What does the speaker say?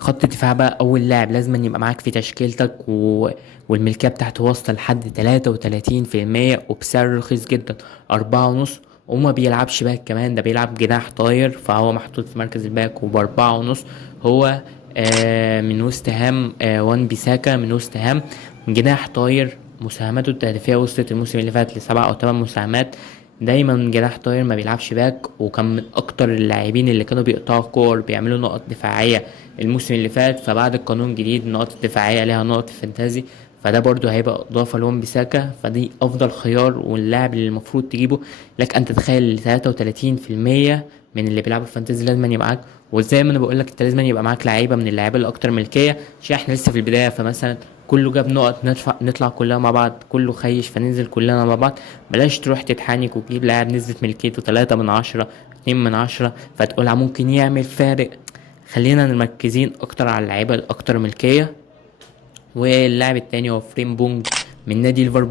خط الدفاع بقى أول لاعب لازم يبقى معاك في تشكيلتك والملكية بتاعته واصلة لحد 33% وبسعر رخيص جدا، 4.5. وما بيلعبش باك كمان، ده بيلعب جناح طاير، فهو محطوط في مركز الباك وب4.5. هو من وست هام، وان بيساكا من وست هام، جناح طاير. مساهماته التهديفية وصلت الموسم اللي فات ل7 أو 8 مساهمات. دايما جناح طاير ما بيلعبش باك، وكان من اكتر اللاعبين اللي كانوا بيقطعوا كور بيعملوا نقط دفاعية الموسم اللي فات. فبعد القانون الجديد النقط الدفاعية ليها نقط فانتازي، فده برضو هيبقى اضافة لون بيساكا، فدي افضل خيار واللاعب اللي المفروض تجيبه. لك ان تتخيل 33% من اللي بيلعبوا فانتازي لازم يبقى معاك. وزي ما انا بقول لك انت لازم يبقى معاك لعيبه من اللعيبه الاكتر ملكيه، عشان احنا لسه في البدايه. فمثلا كله جاب نقط، نطلع كلها مع بعض، كله خيش فننزل كلنا مع بعض. بلاش تروح تتحانك وتجيب لاعب نسبة ملكيته 3/10، 2/10، فتقولها ممكن يعمل فارق. خلينا مركزين اكتر على اللعيبة الاكتر ملكية. واللاعب التاني هو فريم بونج من نادي ليفربول.